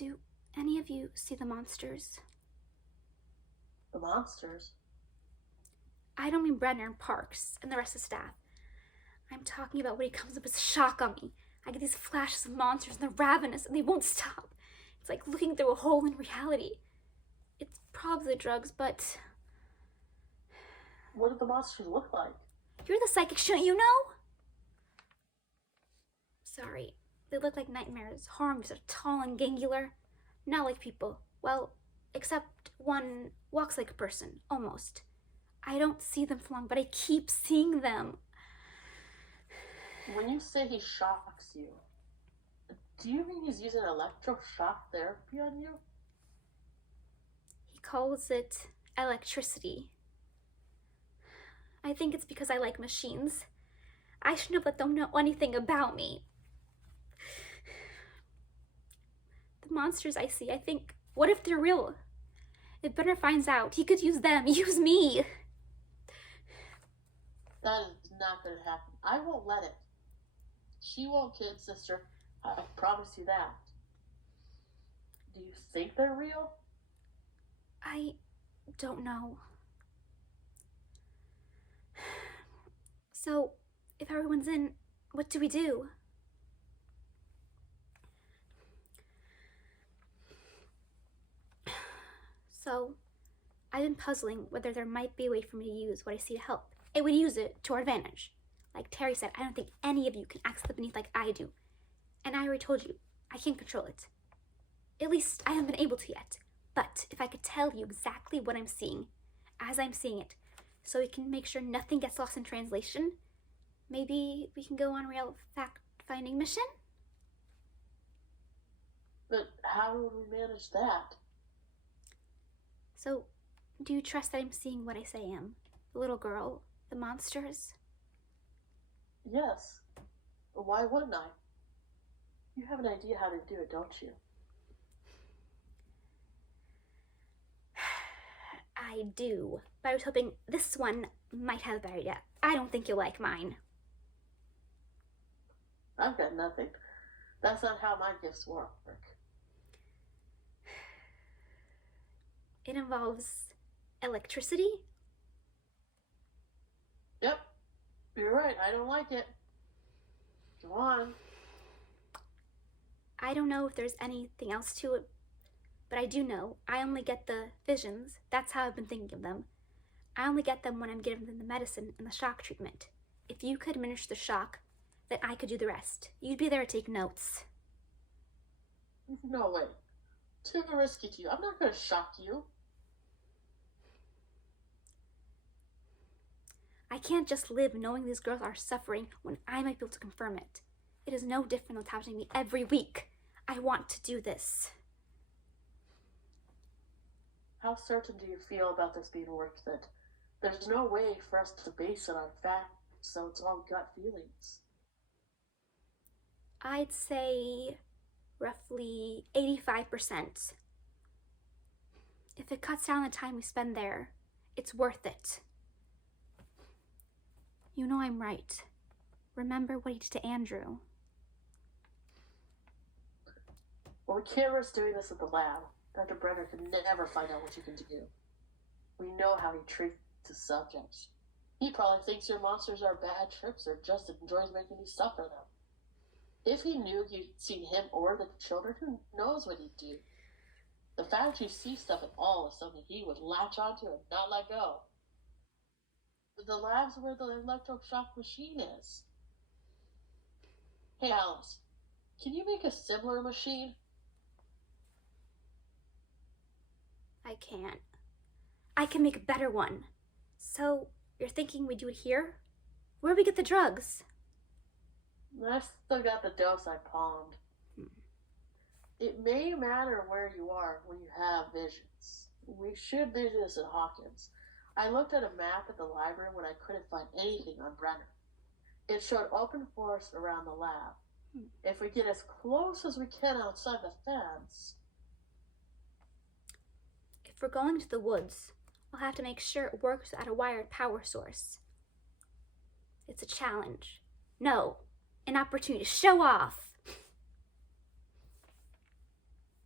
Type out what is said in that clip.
Do any of you see the monsters? The monsters? I don't mean Brenner and Parks and the rest of the staff. I'm talking about when he comes up with a shock on me. I get these flashes of monsters and they're ravenous and they won't stop. It's like looking through a hole in reality. It's probably the drugs, but... What do the monsters look like? You're the psychic, shouldn't you know? Sorry, they look like nightmares. Horrors are tall and gangular. Not like people. Well, except one walks like a person, almost. I don't see them for long, but I keep seeing them. When you say he shocks you, do you mean he's using electroshock therapy on you? He calls it electricity. I think it's because I like machines. I should have let them know anything about me. The monsters I see, I think, what if they're real? If Brenner finds out, he could use them, use me. That is not going to happen. I won't let it. She won't, kid sister. I promise you that. Do you think they're real? I don't know. So, if everyone's in, what do we do? So, I've been puzzling whether there might be a way for me to use what I see to help. It would use it to our advantage. Like Terry said, I don't think any of you can access the beneath like I do. And I already told you, I can't control it. At least I haven't been able to yet. But if I could tell you exactly what I'm seeing, as I'm seeing it, so we can make sure nothing gets lost in translation, maybe we can go on a real fact-finding mission? But how would we manage that? So, do you trust that I'm seeing what I say I am? The little girl, the monsters? Yes. But why wouldn't I? You have an idea how to do it, don't you? I do, but I was hoping this one might have a better idea. I don't think you'll like mine. I've got nothing. That's not how my gifts work. It involves electricity? Yep. You're right. I don't like it. Go on. I don't know if there's anything else to it, but I do know I only get the visions. That's how I've been thinking of them. I only get them when I'm giving them the medicine and the shock treatment. If you could administer the shock, then I could do the rest. You'd be there to take notes. No way. Too risky to you. I'm not going to shock you. I can't just live knowing these girls are suffering when I might be able to confirm it. It is no different than what's happening to me every week. I want to do this. How certain do you feel about this being worth it? There's no way for us to base it on facts, so it's all gut feelings. I'd say roughly 85%. If it cuts down the time we spend there, it's worth it. You know I'm right. Remember what he did to Andrew. Well, we can't risk doing this at the lab. Dr. Brenner can never find out what you can do. We know how he treats his subjects. He probably thinks your monsters are bad trips or just enjoys making you suffer them. If he knew you'd seen him or the children, who knows what he'd do? The fact you see stuff at all is something he would latch onto and not let go. The lab's where the electroshock machine is. Hey, Alice, can you make a similar machine? I can't. I can make a better one. So, you're thinking we do it here? Where do we get the drugs? I still got the dose I palmed. It may matter where you are when you have visions. We should do this at Hawkins. I looked at a map at the library when I couldn't find anything on Brenner. It showed open forest around the lab. If we get as close as we can outside the fence... If we're going to the woods, we'll have to make sure it works at a wired power source. It's a challenge. No, an opportunity to show off.